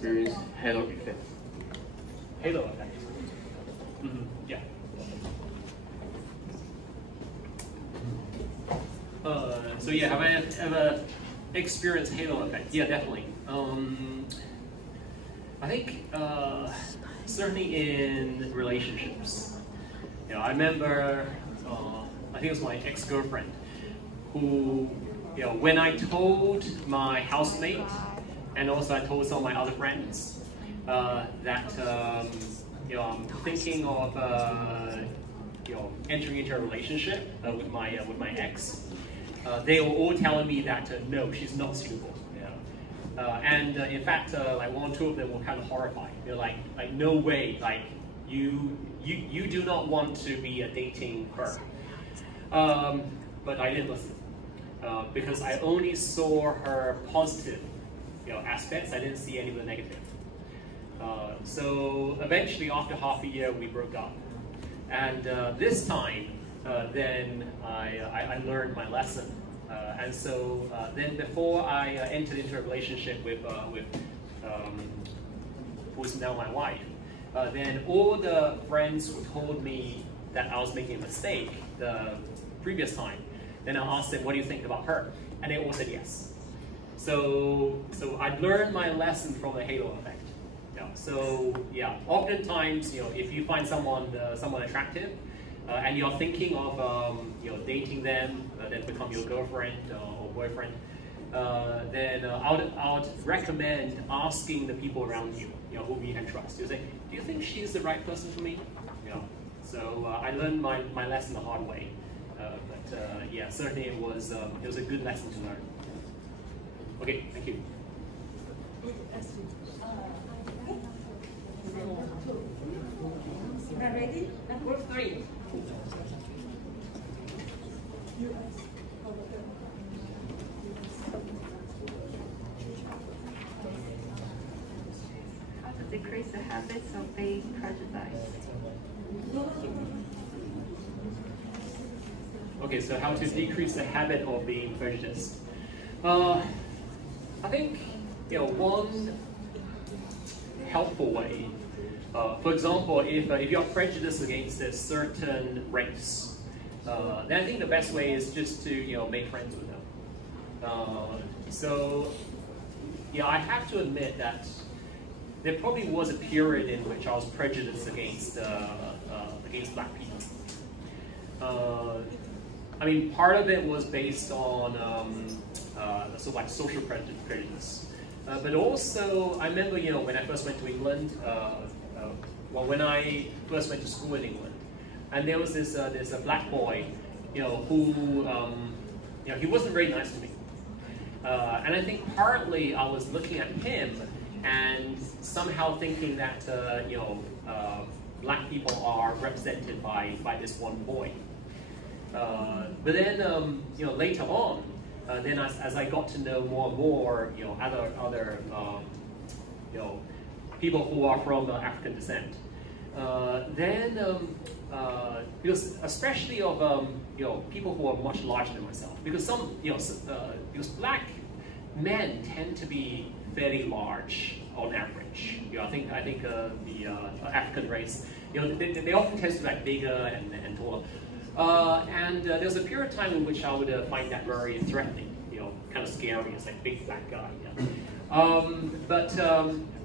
experienced halo effect? Halo effect. Yeah. So yeah, have I ever experienced halo effect? Yeah, definitely. I think certainly in relationships. You know, I remember I think it was my ex-girlfriend who, you know, when I told my housemate and also I told some of my other friends that you know, I'm thinking of you know, entering into a relationship with my ex. They were all telling me that no, she's not suitable. And in fact, like one or two of them were kind of horrified. They're like no way, like you do not want to be dating her. But I didn't listen because I only saw her positive, you know, aspects. I didn't see any of the negative. So eventually, after half a year, we broke up. And this time, then I learned my lesson. And so then before I entered into a relationship with who's now my wife, then all the friends who told me that I was making a mistake the previous time, then I asked them, what do you think about her? And they all said yes. So I learned my lesson from the halo effect. So yeah, oftentimes, you know, if you find someone attractive, and you're thinking of you know, dating them, then become your girlfriend or boyfriend, then I would recommend asking the people around you, you know, whom you can trust. You say, do you think she's the right person for me? You know, so I learned my lesson the hard way, but yeah, certainly it was a good lesson to learn. Okay, thank you. Ready? Number 3. How to decrease the habits of being prejudiced? Okay, so how to decrease the habit of being prejudiced? I think, you know, one helpful way. For example, if you're prejudiced against a certain race, then I think the best way is just to, you know, make friends with them. So yeah, I have to admit that there probably was a period in which I was prejudiced against black people. I mean, part of it was based on sort of like social prejudice. But also, I remember, you know, when I first went to England, well, when I first went to school in England, and there was this a black boy, you know, who, you know, he wasn't very nice to me. And I think partly I was looking at him and somehow thinking that, you know, black people are represented by this one boy. But then, you know, later on, then as I got to know more and more, you know, other you know, people who are from African descent, then because especially of you know, people who are much larger than myself, because some, you know, because black men tend to be fairly large on average. You know, I think the African race, you know, they often tend to be like bigger and taller. And there was a period of time in which I would find that very threatening, you know, kind of scary. It's like big black guy. Yeah.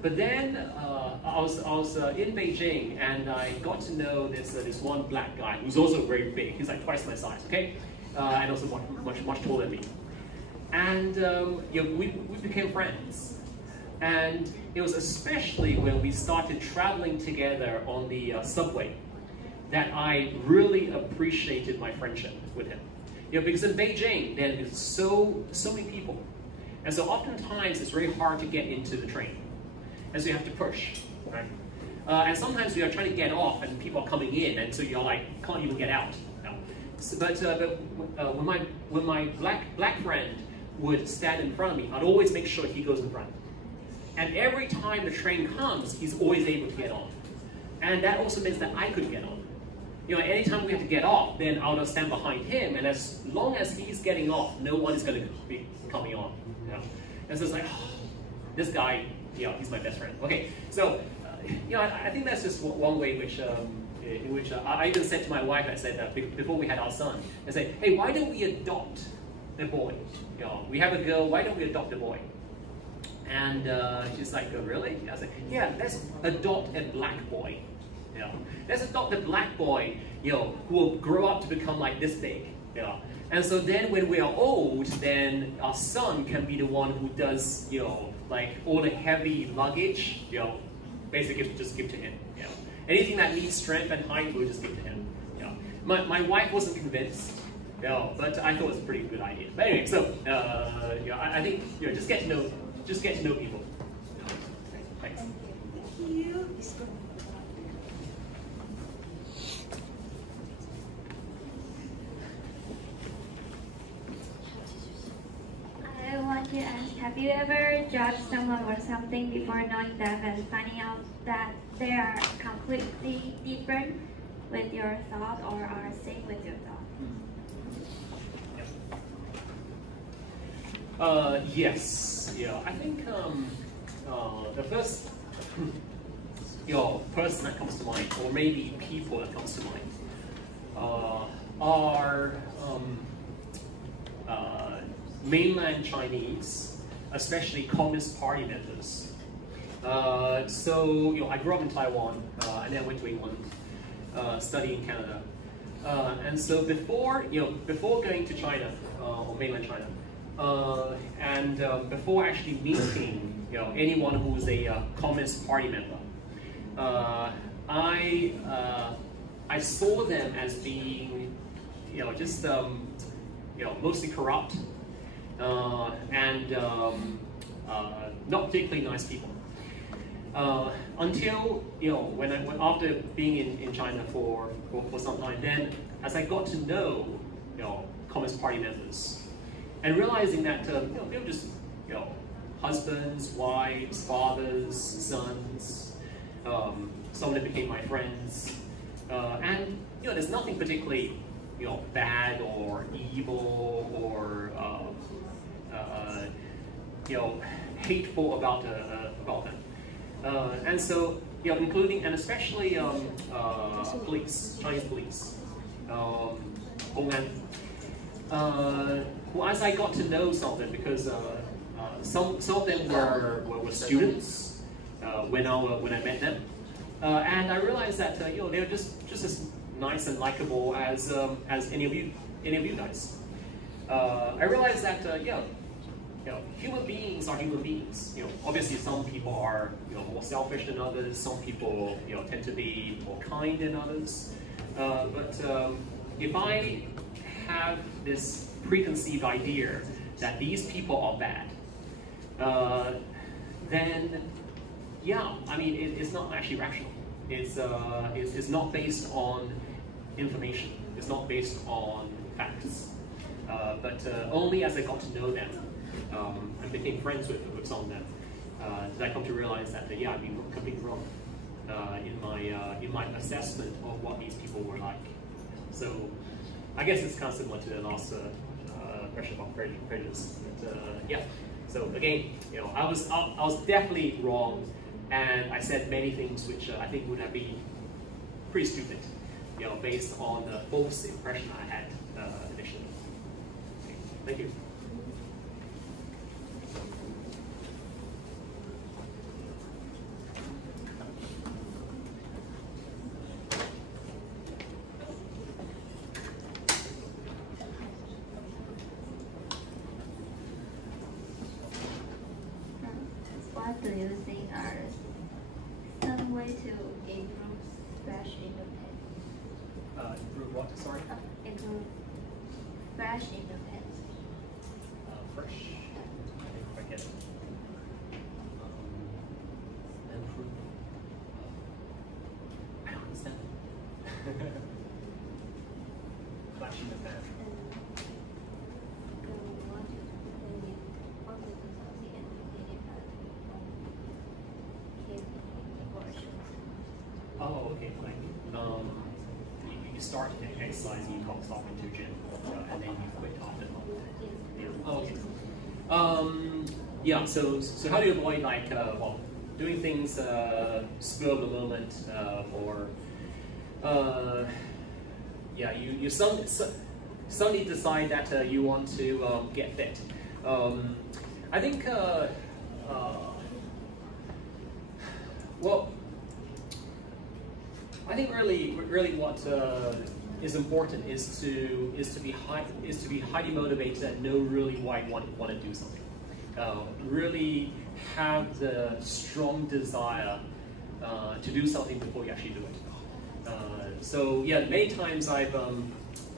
But then I was in Beijing and I got to know this one black guy who's also very big. He's like twice my size, okay, and also much taller than me. And you know, we became friends. And it was especially when we started traveling together on the subway that I really appreciated my friendship with him. You know, because in Beijing, there's so many people. And so oftentimes it's very hard to get into the train. And so you have to push, right? And sometimes we are trying to get off and people are coming in, and so you're like, can't even get out. You know? So, but when my black friend would stand in front of me, I'd always make sure he goes in front. And every time the train comes, he's always able to get on. And that also means that I could get on. You know, anytime we have to get off, then I'll stand behind him, and as long as he's getting off, no one is going to be coming on. You know? And so it's like, oh. this guy, he's my best friend. Okay, so I think that's just one way in which I even said to my wife, I said before we had our son, I said, hey, why don't we adopt a boy? We have a girl, why don't we adopt a boy? And she's like, oh, really? I said, yeah, let's adopt a black boy. Let's adopt a black boy, who will grow up to become like this big. And so then when we are old, then our son can be the one who does, like all the heavy luggage, basically just give to him. Anything that needs strength and height, we'll just give to him. My wife wasn't convinced, but I thought it was a pretty good idea. But anyway, so I think just get to know people. Thanks. Thank you. I want to ask, have you ever judged someone or something before knowing them and finding out that they are completely different with your thought or are same with your thought? Yes. I think the first person that comes to mind, or maybe people that comes to mind, are mainland Chinese, especially Communist Party members. So I grew up in Taiwan, and then went to England, studying in Canada. And so before going to China, or mainland China, and before actually meeting anyone who's a Communist Party member, I saw them as being just mostly corrupt and not particularly nice people. Until after being in China for some time, then as I got to know Communist Party members, and realizing that they were just husbands, wives, fathers, sons. Some of them became my friends, and there's nothing particularly bad or evil or hateful about them. And so including and especially police, Chinese police, Hong'an, who as I got to know some of them, because some of them were students when I met them, and I realized that they're just as nice and likable as any of you guys. I realized that human beings are human beings. Obviously some people are more selfish than others. Some people tend to be more kind than others. But if I have this preconceived idea that these people are bad, then I mean it's not actually rational. It's not based on information. It's not based on facts. But only as I got to know them and became friends with some of them, did I come to realize that I've been completely wrong in my assessment of what these people were like. So I guess it's kind of similar to the last question about prejudice. But so again, I was definitely wrong, and I said many things which I think would have been pretty stupid, based on the false impression I had initially. Okay, thank you. What do you think are some way to improve fresh independence? Improve what? Sorry? Improve fresh independence. Fresh. I didn't quite get it. Improve. I don't understand. Flash in the pan. Oh, okay, like, you start exercising, you can't stop into gym, and then you quit after that. Yeah. Oh, okay. yeah, so how do you avoid like well, doing things spur of the moment or yeah, you suddenly decide that you want to get fit. I think well, I think really what is important is to be highly motivated and know really why you want to do something. Really have the strong desire to do something before you actually do it. So yeah, many times I've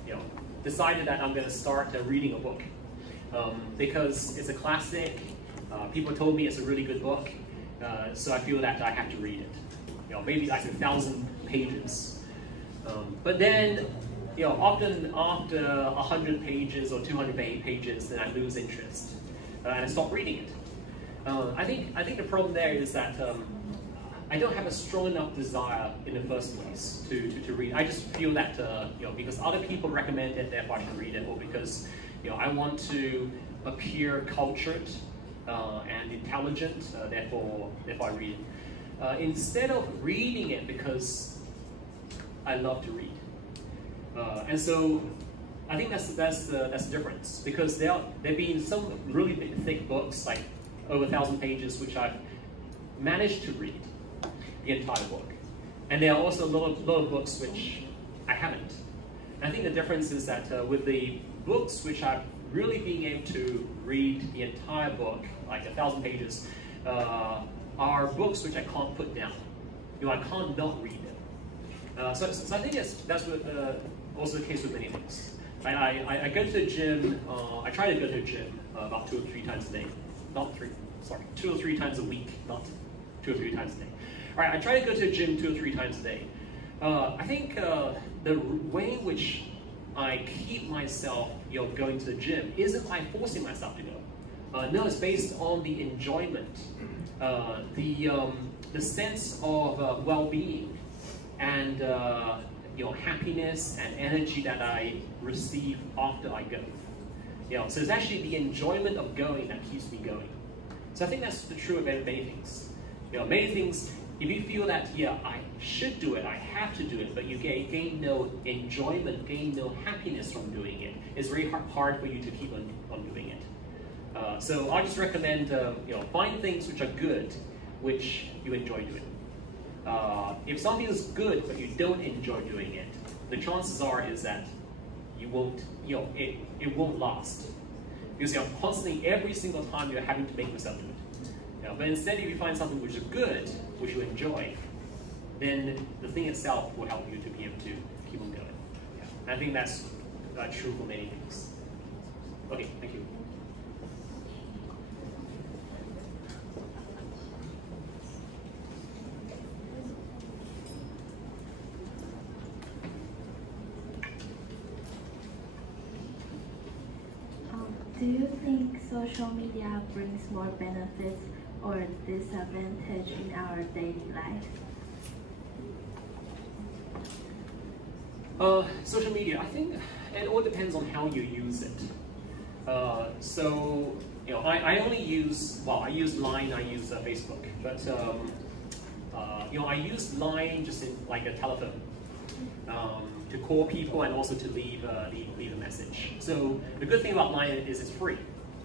you know, decided that I'm going to start reading a book because it's a classic. People told me it's a really good book, so I feel that I have to read it. You know, maybe like 1,000 pages. But then, you know, often after 100 pages or 200 pages, then I lose interest and I stop reading it. I think the problem there is that I don't have a strong enough desire in the first place to read. I just feel that you know, because other people recommend it, therefore I should read it, or because, you know, I want to appear cultured and intelligent, therefore I read it. Instead of reading it because I love to read. And so I think that's the difference, because there have been some really big, thick books, like over 1,000 pages, which I've managed to read the entire book. And there are also a lot of books which I haven't. And I think the difference is that with the books which I've really been able to read the entire book, like 1,000 pages, are books which I can't put down. You know, I can't not read them. So I think that's what, also the case with many things. I go to the gym, I try to go to the gym about 2 or 3 times a day. Not 3, sorry, 2 or 3 times a week, not 2 or 3 times a day. All right, I try to go to the gym 2 or 3 times a day. I think the way in which I keep myself, you know, going to the gym isn't by forcing myself to go. No, it's based on the enjoyment, the sense of well-being, and you know, happiness and energy that I receive after I go. You know, so it's actually the enjoyment of going that keeps me going. So I think that's the true of many things. You know, many things, if you feel that, yeah, I should do it, I have to do it, but you gain no enjoyment, gain no happiness from doing it, it's very hard for you to keep on doing it. So I just recommend, you know, find things which are good, which you enjoy doing. If something is good but you don't enjoy doing it, the chances are is that you won't, you know, it won't last, because you're constantly, every single time you're having to make yourself do it. You know, but instead, if you find something which is good, which you enjoy, then the thing itself will help you to be able to keep on going. Yeah. And I think that's true for many things. Okay, thank you. Do you think social media brings more benefits or disadvantage in our daily life? Social media, I think it all depends on how you use it. So, you know, I only use, well, I use Line, I use Facebook, but you know, I use Line just in like a telephone. To call people and also to leave a message. So the good thing about Line is it's free.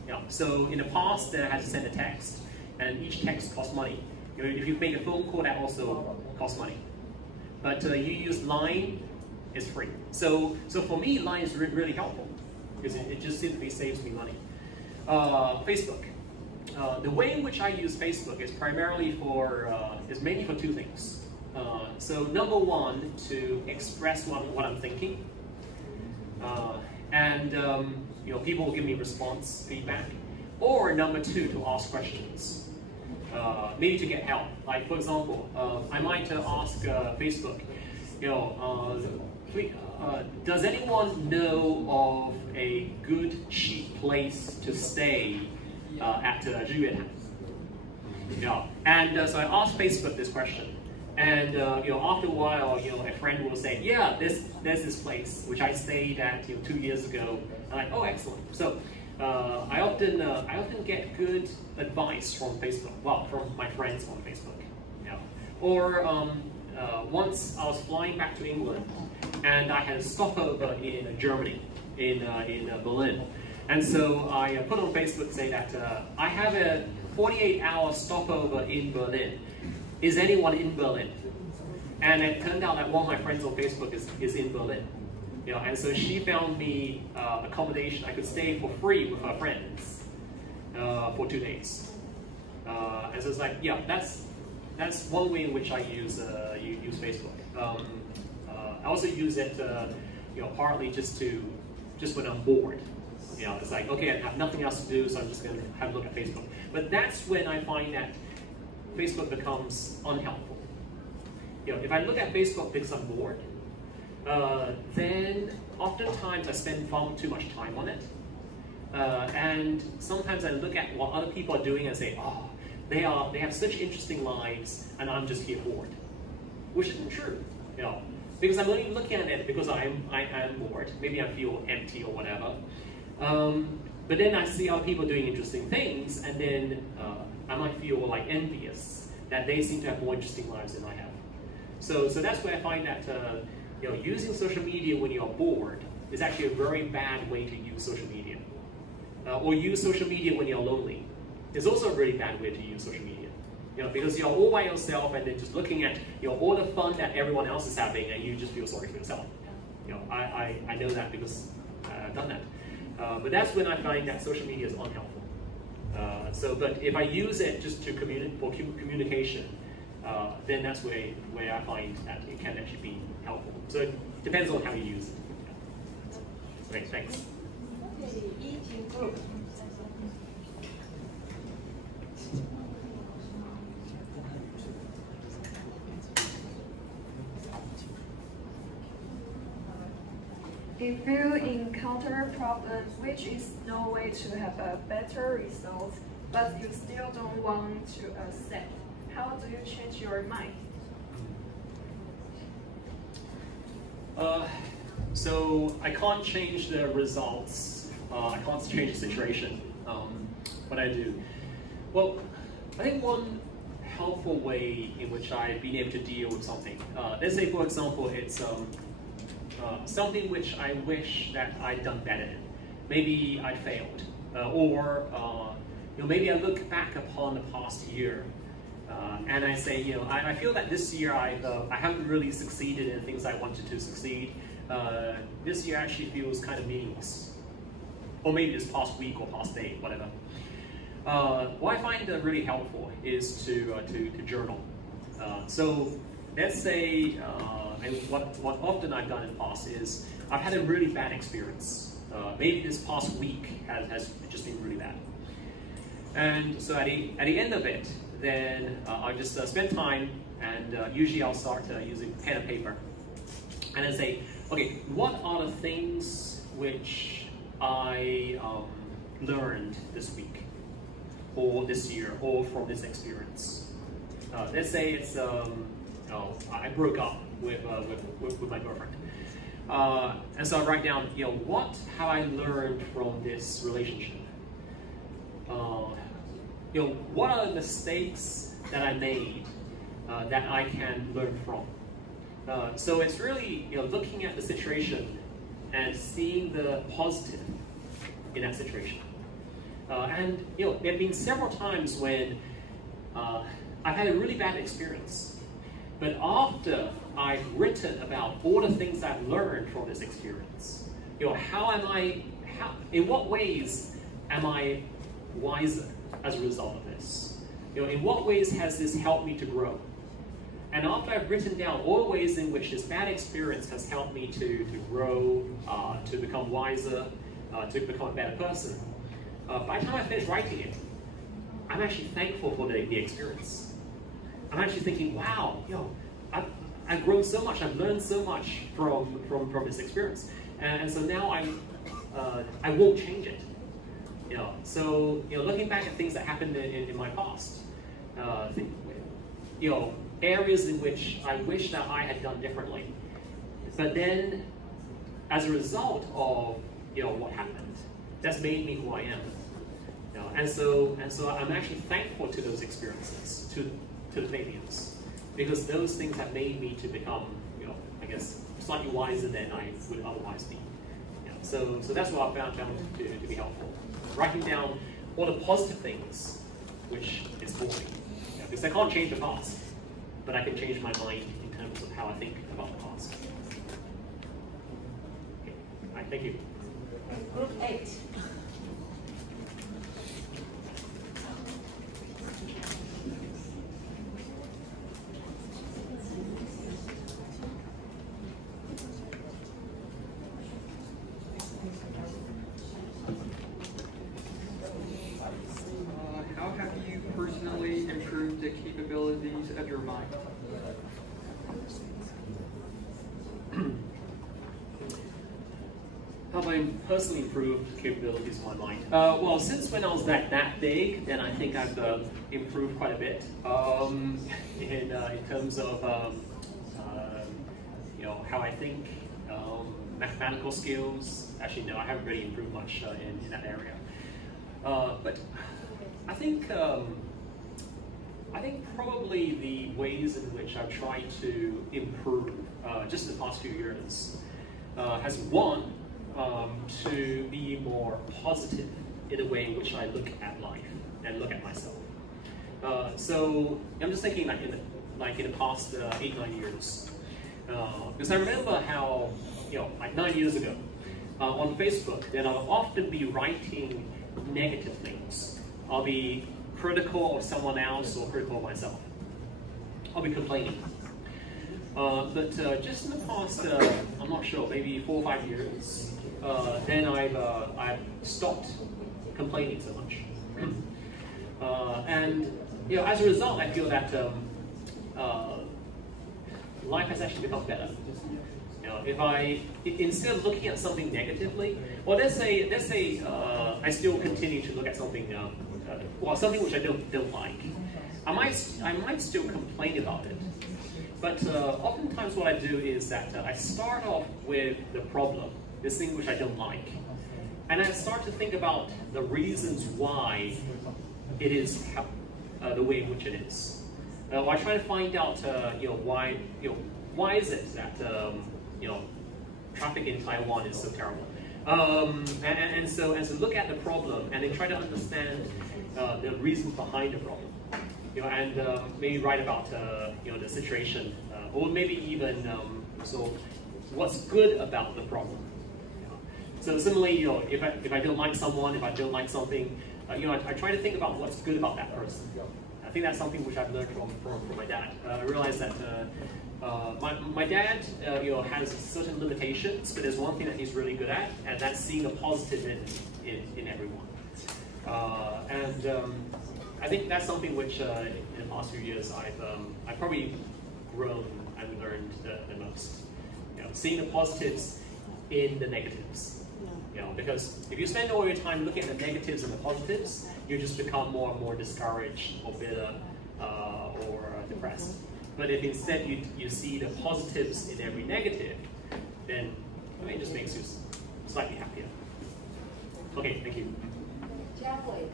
You know, so in the past, I had to send a text, and each text costs money. You know, if you make a phone call, that also costs money. But you use Line, it's free. So for me, Line is really helpful because it just simply saves me money. Facebook. The way in which I use Facebook is primarily is mainly for 2 things. So number 1, to express what I'm thinking, and you know, people will give me response, feedback, or number 2, to ask questions, maybe to get help. Like for example, I might ask Facebook, you know, does anyone know of a good cheap place to stay at Zhiyuan? Yeah, and so I asked Facebook this question. And you know, after a while, you know, a friend will say, "Yeah, there's this place which I stayed at, you know, 2 years ago." I'm like, "Oh, excellent." So I often get good advice from Facebook. Well, from my friends on Facebook. Yeah. Or once I was flying back to England, and I had a stopover in Germany, in Berlin, and so I put on Facebook saying that I have a 48-hour stopover in Berlin. Is anyone in Berlin? And it turned out that one of my friends on Facebook is in Berlin. You know, and so she found me accommodation. I could stay for free with her friends for 2 days. And so it's like, yeah, that's one way in which I use Facebook. I also use it, you know, partly just when I'm bored. You know, it's like, okay, I have nothing else to do, so I'm just going to have a look at Facebook. But that's when I find that Facebook becomes unhelpful. You know, if I look at Facebook because I'm bored, then oftentimes I spend far too much time on it. And sometimes I look at what other people are doing and say, oh, they have such interesting lives, and I'm just here bored. Which isn't true, you know, because I'm only looking at it because I am bored. Maybe I feel empty or whatever. But then I see other people doing interesting things, and then I might feel like envious that they seem to have more interesting lives than I have. So that's where I find that you know, using social media when you're bored is actually a very bad way to use social media. Or use social media when you're lonely is also a really bad way to use social media. You know, because you're all by yourself and then just looking at, you know, all the fun that everyone else is having, and you just feel sorry for yourself. You know, I know that because I've done that. But that's when I find that social media is unhelpful. But if I use it just to communication, then that's where I find that it can actually be helpful. So it depends on how you use it. Okay, thanks. Okay, eating group. If you encounter a problem which is no way to have a better result, but you still don't want to accept, how do you change your mind? So I can't change the results. I can't change the situation. What I do? Well, I think one helpful way in which I've been able to deal with something. Let's say, for example, it's something which I wish that I'd done better in. Maybe I failed, or you know, maybe I look back upon the past year and I say, you know, I feel that this year I haven't really succeeded in things I wanted to succeed. This year actually feels kind of meaningless, or maybe this past week or past day, whatever. What I find really helpful is to journal. So let's say, and what often I've done in the past is I've had a really bad experience. Maybe this past week has just been really bad. And so at the end of it, then I just spend time, and usually I'll start using pen and paper, and then say, okay, what are the things which I learned this week, or this year, or from this experience? Let's say it's I broke up with my girlfriend, and so I write down, you know, what have I learned from this relationship? You know, what are the mistakes that I made that I can learn from? So it's really, you know, looking at the situation and seeing the positive in that situation. And you know, there have been several times when I've had a really bad experience, but after I've written about all the things I've learned from this experience, you know, in what ways am I wiser as a result of this? You know, in what ways has this helped me to grow? And after I've written down all the ways in which this bad experience has helped me to grow, to become wiser, to become a better person, by the time I finish writing it, I'm actually thankful for the experience. I'm actually thinking, wow, you know, I've grown so much, I've learned so much from this experience, and so now I won't change it. You know, so you know, looking back at things that happened in my past, you know, areas in which I wish that I had done differently, but then as a result of, you know, what happened, that's made me who I am. You know, and so I'm actually thankful to those experiences, to the failures, because those things have made me to become, you know, I guess, slightly wiser than I would otherwise be. You know, so that's what I found to be helpful. Writing down all the positive things which is for me. You know, because I can't change the past, but I can change my mind in terms of how I think about the past. Okay. All right, thank you. Group 8. How have you personally improved the capabilities of your mind? How have I personally improved capabilities of my mind? Well, since when I was that big, then I think I've improved quite a bit in terms of you know, how I think, mathematical skills. Actually, no, I haven't really improved much in that area. But I think probably the ways in which I've tried to improve just in the past few years has one, to be more positive in the way in which I look at life and look at myself. So I'm just thinking like in the past 8-9 years, because I remember how, you know, like 9 years ago on Facebook, then I'll often be writing negative things. I'll be critical of someone else or critical of myself. I'll be complaining. But just in the past, I'm not sure, maybe 4 or 5 years, then I've stopped complaining so much. And you know, as a result, I feel that life has actually become better. You know, if instead of looking at something negatively, well, let's say I still continue to look at something, well, something which I don't like. I might still complain about it, but oftentimes what I do is that I start off with the problem, this thing which I don't like, and I start to think about the reasons why it is the way in which it is. I try to find out, why is it that traffic in Taiwan is so terrible, and so look at the problem and then try to understand the reasons behind the problem, and maybe write about the situation, or maybe even so what's good about the problem. So similarly, if I don't like someone, if I don't like something, I try to think about what's good about that person. I think that's something which I've learned from my dad. I realized that my dad has certain limitations, but there's one thing that he's really good at, and that's seeing a positive in everyone. I think that's something which in the past few years I've probably grown and learned the most. Seeing the positives in the negatives. Because if you spend all your time looking at the negatives and the positives, you just become more and more discouraged or bitter or depressed. But if instead you see the positives in every negative, then it just makes you slightly happier. Okay, thank you. Jeffrey.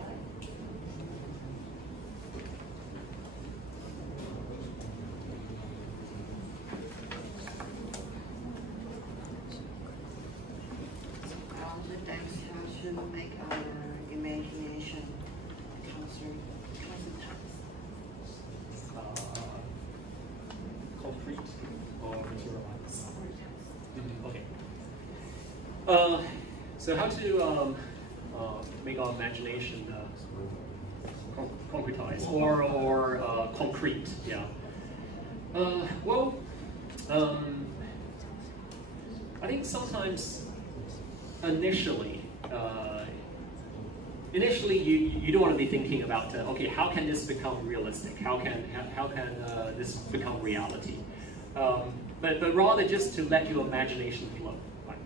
Make our imagination Concrete or materialize? Okay. So how to make our imagination concretize or concrete? Yeah. Well, I think sometimes initially you don't want to be thinking about okay, how can this become realistic? How can this become reality? But rather just to let your imagination flow, right?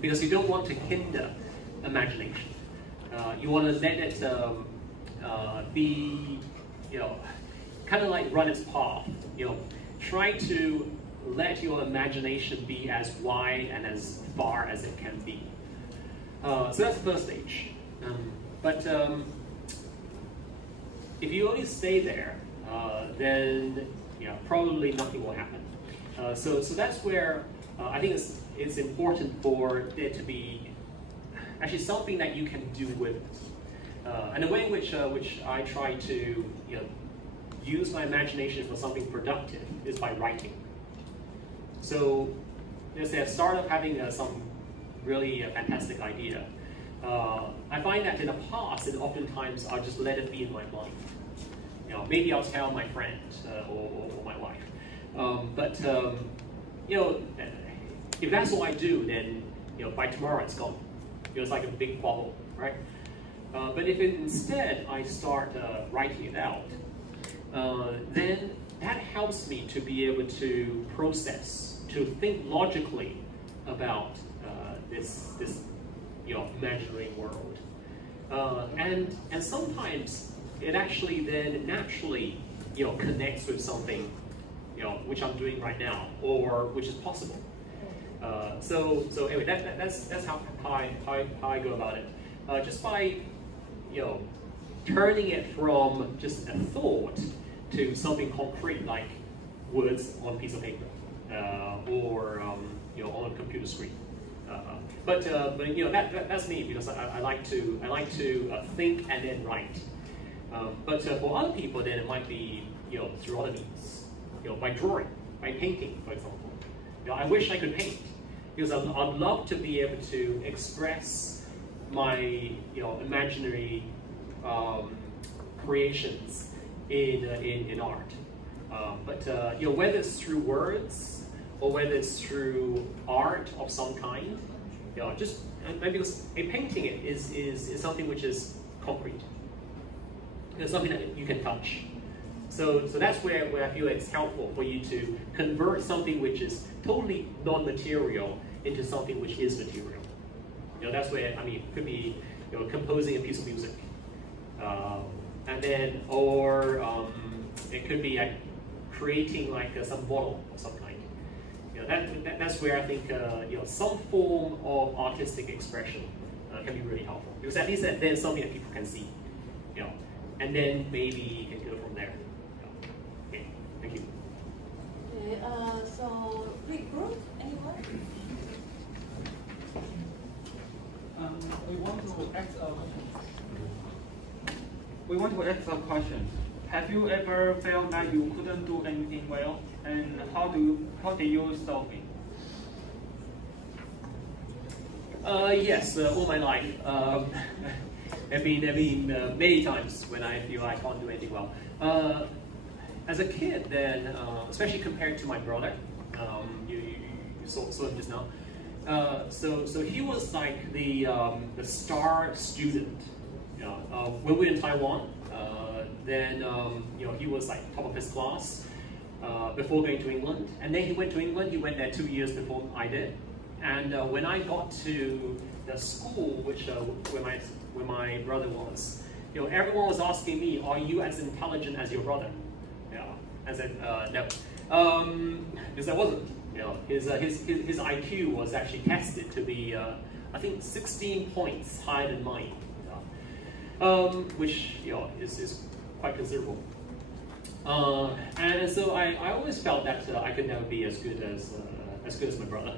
Because you don't want to hinder imagination. You want to let it be, kind of like run its path. Try to let your imagination be as wide and as far as it can be. So that's the first stage. But if you only stay there, then probably nothing will happen. So that's where I think it's important for there to be actually something that you can do with it. And the way in which I try to use my imagination for something productive is by writing. So let's say I start off having some really fantastic idea. I find that in the past, and oftentimes I'll just let it be in my mind. Maybe I'll tell my friend or my wife. If that's all I do, then by tomorrow it's gone. It's like a big bubble, right? But if instead I start writing it out, then that helps me to be able to process, to think logically about this imaginary world. And sometimes it actually then naturally connects with something which I'm doing right now, or which is possible. So anyway, that's how I go about it. Just by turning it from just a thought to something concrete, like words on a piece of paper, or on a computer screen. But that's me, because I like to think and then write. But for other people, then it might be through other means, by drawing, by painting, for example. I wish I could paint, because I'd love to be able to express my imaginary creations in art. But whether it's through words or whether it's through art of some kind, just because a painting is something which is concrete. It's something that you can touch. So that's where I feel it's helpful for you to convert something which is totally non-material into something which is material. That's where, it could be composing a piece of music, and then, or it could be creating like some model of some kind. That's where I think some form of artistic expression can be really helpful, because at least then something that people can see, and then maybe you can go from there. Okay, thank you. Okay, so big group, anyone? We want to ask a question. Have you ever felt that you couldn't do anything well, and how did you solve it? Yes, all my life. I've been many times when I feel I can't do anything well. As a kid, then, especially compared to my brother, you saw him just now. So he was like the star student. When we were in Taiwan, then he was like top of his class before going to England, and then he went to England. He went there 2 years before I did. And when I got to the school, where my brother was, everyone was asking me, "Are you as intelligent as your brother?" I said, "No," because I wasn't. His IQ was actually tested to be, I think, 16 points higher than mine, which is quite considerable. And so I always felt that I could never be as good as my brother.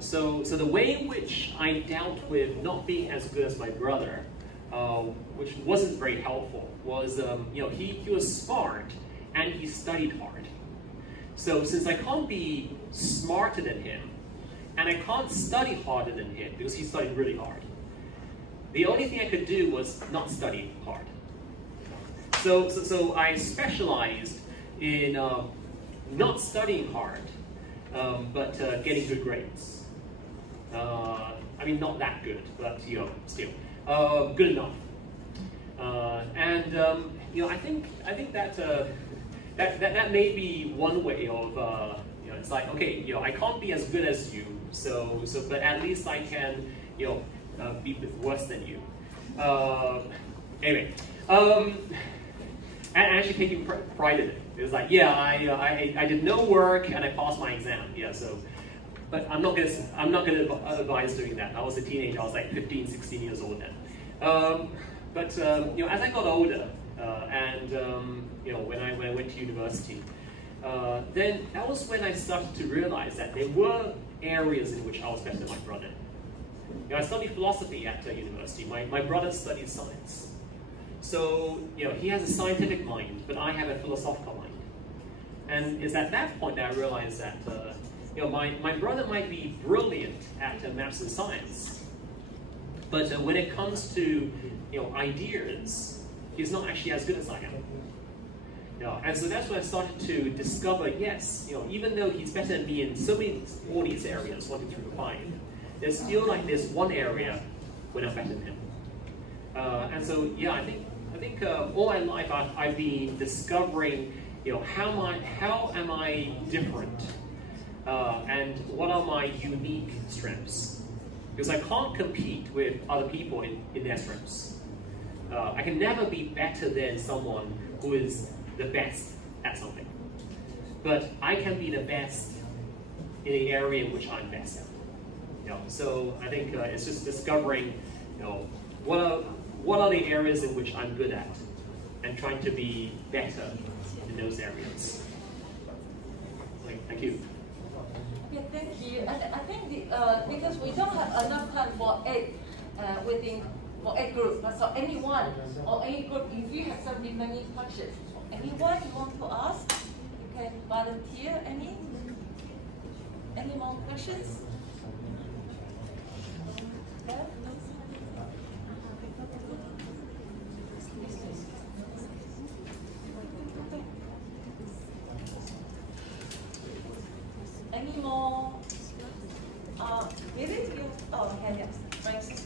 So the way in which I dealt with not being as good as my brother, which wasn't very helpful, was he was smart and he studied hard. So since I can't be smarter than him, and I can't study harder than him because he studied really hard, the only thing I could do was not study hard. So I specialized in not studying hard, but getting good grades. Not that good, but still good enough. I think that may be one way of it's like, okay, I can't be as good as you, but at least I can be worse than you. Anyway, and actually taking pride in it. It was like, yeah, I did no work and I passed my exam. Yeah, so but I'm not gonna advise doing that. I was a teenager. I was like 15, 16 years old then. But you know, as I got older, and you know, when I went to university, then that was when I started to realize that there were areas in which I was better than my brother. You know, I studied philosophy at university. My brother studied science. So, you know, he has a scientific mind, but I have a philosophical mind. And it's at that point that I realized that, you know, my brother might be brilliant at maths and science, but when it comes to, you know, ideas, he's not actually as good as I am. You know, and so that's when I started to discover, yes, you know, even though he's better than me in so many, all these areas, 1, 2, 3, 4, 5, there's still like this one area where I'm better than him. And so, yeah, I think all my life I've been discovering, you know, how am I different, and what are my unique strengths? Because I can't compete with other people in their strengths. I can never be better than someone who is the best at something, but I can be the best in the area in which I'm best at. You know, so I think it's just discovering, you know, what are the areas in which I'm good at, and trying to be better in those areas. Thank you. Okay, thank you. I think because we don't have enough time for for 8 groups, so anyone or any group, if you have some remaining questions, anyone you want to ask, you can volunteer. Any more questions? Any more? Really? Oh, okay, yes. Francis,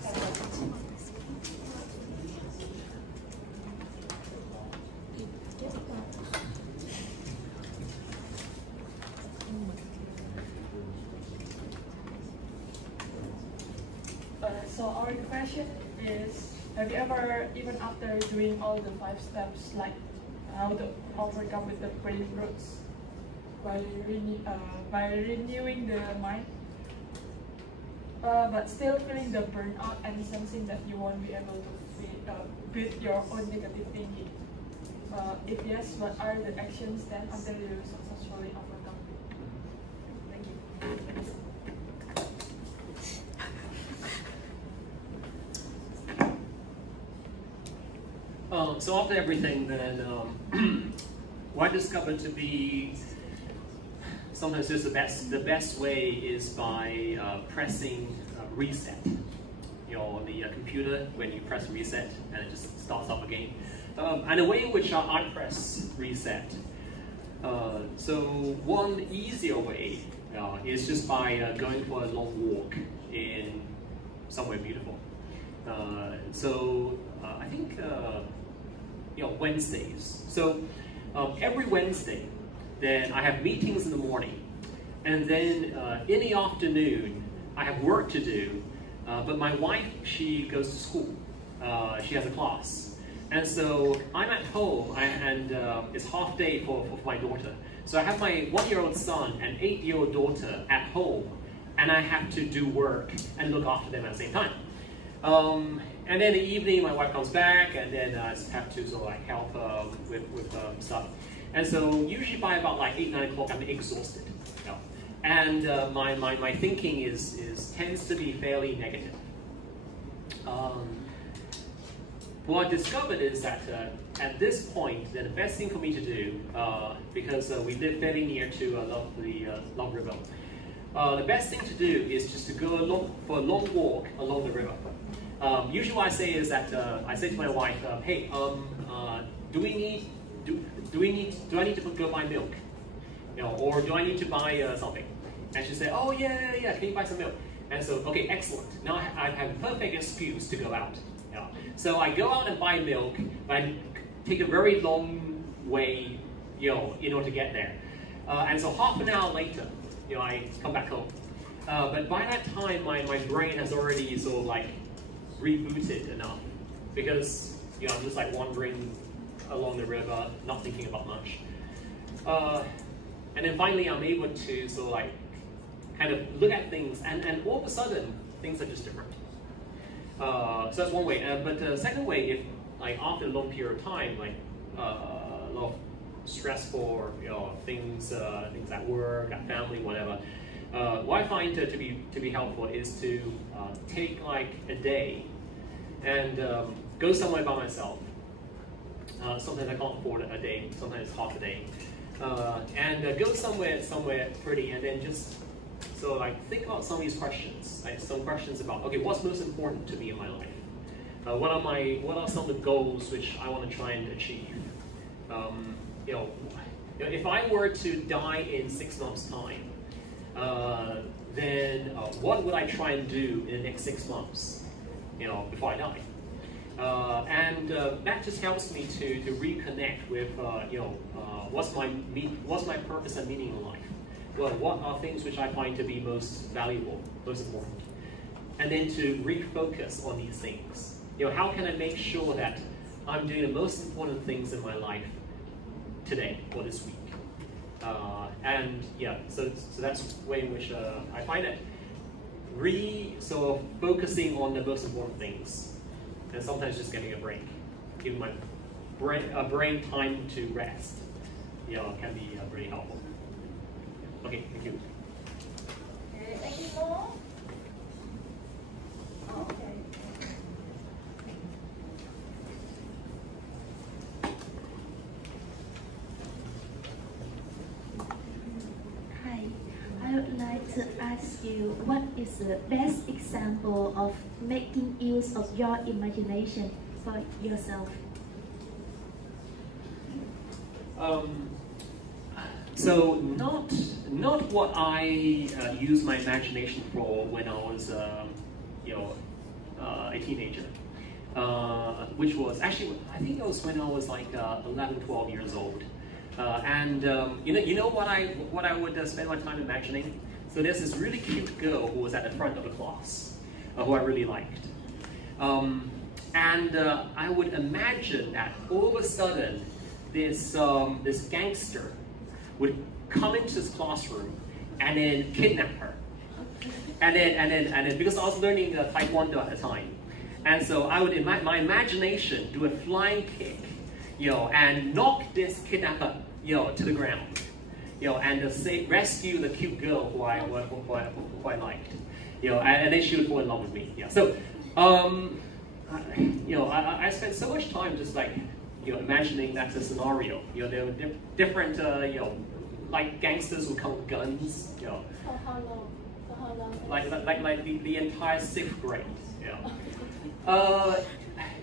So our question is, have you ever, even after doing all the 5 steps, like how to overcome with the brain roots by renewing the mind, but still feeling the burnout and sensing that you won't be able to beat your own negative thinking? If yes, what are the actions then until you successfully overcome it? Thank you. So after everything, then what I discovered to be sometimes just the best way is by pressing reset. You know, on the computer, when you press reset and it just starts up again. And the way in which I press reset. So one easier way is just by going for a long walk in somewhere beautiful. I think you know, Wednesdays. So every Wednesday, then I have meetings in the morning, and then in the afternoon I have work to do. But my wife, she goes to school. She has a class, and so I'm at home, and it's half day for my daughter. So I have my 1-year-old son and 8-year-old daughter at home, and I have to do work and look after them at the same time. And then in the evening, my wife comes back, and then I just have to sort of like help with stuff. And so usually by about like 8, 9 o'clock, I'm exhausted. You know? And my thinking tends to be fairly negative. What I discovered is that at this point, the best thing for me to do, because we live fairly near to the Long River, the best thing to do is just to go for a long walk along the river. Usually what I say is that I say to my wife, hey, do I need to go buy milk? You know, or do I need to buy something? And she said, oh yeah, can you buy some milk? And so, okay, excellent. Now I have a perfect excuse to go out. You know? So I go out and buy milk, but I take a very long way, you know, in order to get there. And so half an hour later, you know, I come back home. But by that time, my brain has already sort of like rebooted enough, because you know, I'm just like wandering along the river, not thinking about much. And then finally I'm able to sort of like kind of look at things, and all of a sudden, things are just different. So that's one way. But the second way, if like after a long period of time, like a lot of stressful, things at work, at family, whatever. What I find to be helpful is to take like a day and go somewhere by myself. Sometimes I can't afford a day. Sometimes it's half a day. And go somewhere pretty, and then just think about some of these questions. Like some questions about, okay, what's most important to me in my life? What are some of the goals which I want to try and achieve? If I were to die in 6 months' time, then what would I try and do in the next 6 months? Before I die. And that just helps me to reconnect with what's my purpose and meaning in life. Well, what are things which I find to be most valuable, most important, and then to refocus on these things. How can I make sure that I'm doing the most important things in my life today or this week? And yeah, so that's the way in which I find it. Sort of focusing on the most important things. And sometimes just getting a break, giving my brain time to rest, can be pretty helpful. Okay, thank you. Okay, thank you more. Okay. Hi, I would like to ask you, what is the best example of making use of your imagination for yourself? So not what I used my imagination for when I was a teenager, which was actually, I think it was when I was like 11, 12 years old. And you know what I would spend my time imagining? So there's this really cute girl who was at the front of the class, who I really liked. And I would imagine that all of a sudden this gangster would come into this classroom and then kidnap her. And then because I was learning Taekwondo at the time, and so I would my imagination do a flying kick, and knock this kidnapper, to the ground, and rescue the cute girl who I liked, and then she would fall in love with me. Yeah. So, I spent so much time just like, imagining that's a scenario. There were different, like gangsters would come with guns. For how long? For how long? Like the entire 6th grade.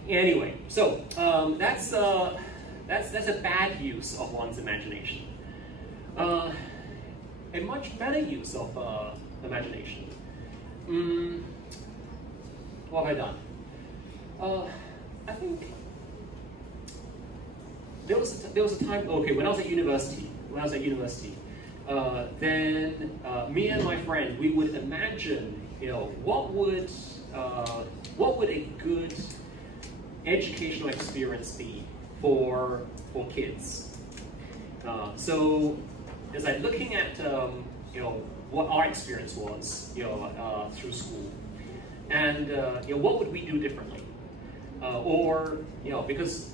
Anyway, so that's a bad use of one's imagination. A much better use of imagination. What have I done? I think there was a time. Okay, when I was at university. Then me and my friend, we would imagine, what would a good educational experience be for kids. So as I'm looking at what our experience was through school, and what would we do differently, or because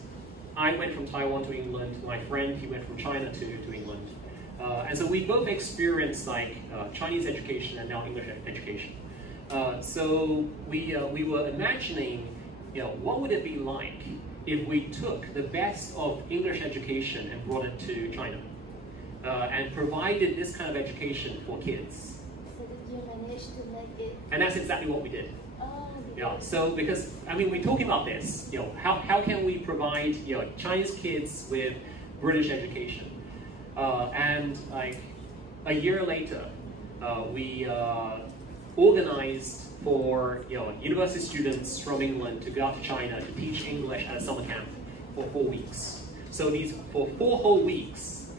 I went from Taiwan to England, my friend, he went from China to England. And so we both experienced like Chinese education and now English education. So we were imagining, what would it be like if we took the best of English education and brought it to China, and provided this kind of education for kids. So did you manage to make it? And that's exactly what we did. Oh. So because, I mean, we're talking about this, how can we provide, Chinese kids with British education? And like a year later, we organized for, university students from England to go out to China to teach English at a summer camp for 4 weeks. So for 4 whole weeks,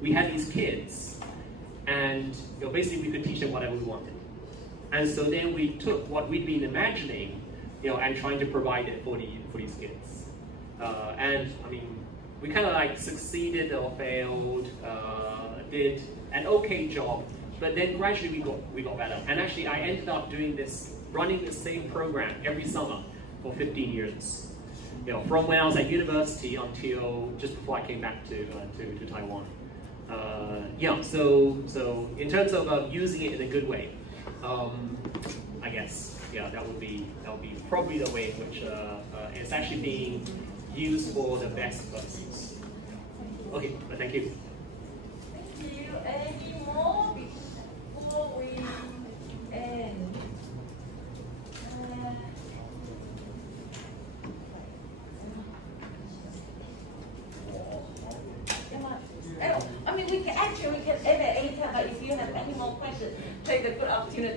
we had these kids, and basically we could teach them whatever we wanted. And so then we took what we'd been imagining, and trying to provide it for these kids. And I mean, we kind of like succeeded or failed, did an okay job But then gradually we got better. And actually I ended up running the same program every summer for 15 years. You know, from when I was at university until just before I came back to Taiwan. Yeah, so in terms of using it in a good way, I guess, yeah, that would be probably the way in which it's actually being used for the best purposes. Okay, thank you. Thank you. Any more before we end? I mean, we can end at any time, but if you have any more questions, take the good opportunity.